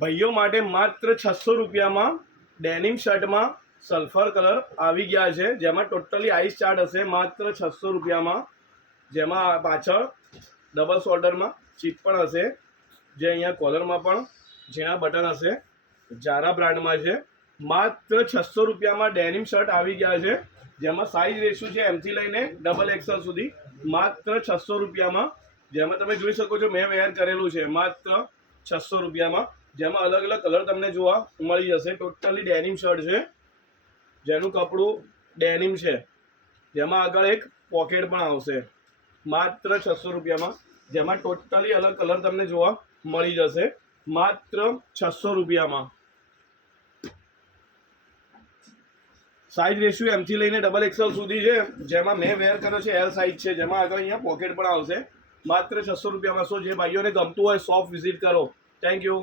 ભાઈઓ માટે માત્ર 600 રૂપિયામાં ડેનિમ શર્ટમાં સલ્ફર કલર આવી ગયા છે, જેમાં ટોટલી આઈસ ચાર્ટ હશે માત્ર 600 રૂપિયામાં, જેમાં પાછળ ડબલ શોલ્ડરમાં ચીપ પણ હશે, જે અહીંયા કોલરમાં પણ ઝીણા બટન હશે, જારા બ્રાન્ડમાં છે। માત્ર 600 રૂપિયામાં ડેનિમ શર્ટ આવી ગયા છે, જેમાં સાઇઝ રેશિયો છે એમથી લઈને ડબલ એક્સએલ સુધી, માત્ર 600 રૂપિયામાં, જેમાં તમે જોઈ શકો છો મેં વેર કરેલું છે માત્ર 600 રૂપિયામાં, જેમાં અલગ અલગ કલર તમને જોવા મળી જશે। ટોટલી ડેનિમ શર્ટ છે, જેનું કપડું ડેનિમ છે, જેમાં આગળ એક પોકેટ પણ આવશે, માત્ર 600 રૂપિયામાં, જેમાં ટોટલી અલગ કલર તમને જોવા મળી જશે માત્ર 600 રૂપિયામાં। સાઇઝ રેશિયો એમથી લઈને ડબલ એક્સએલ સુધી છે, જેમાં મેં વેર કર્યો છે એલ સાઇઝ છે, જેમાં આગળ અહીંયા પોકેટ પણ આવશે, માત્ર 600 રૂપિયામાં। સો જે ભાઈઓને ગમતું હોય શોપ વિઝિટ કરો। Thank you.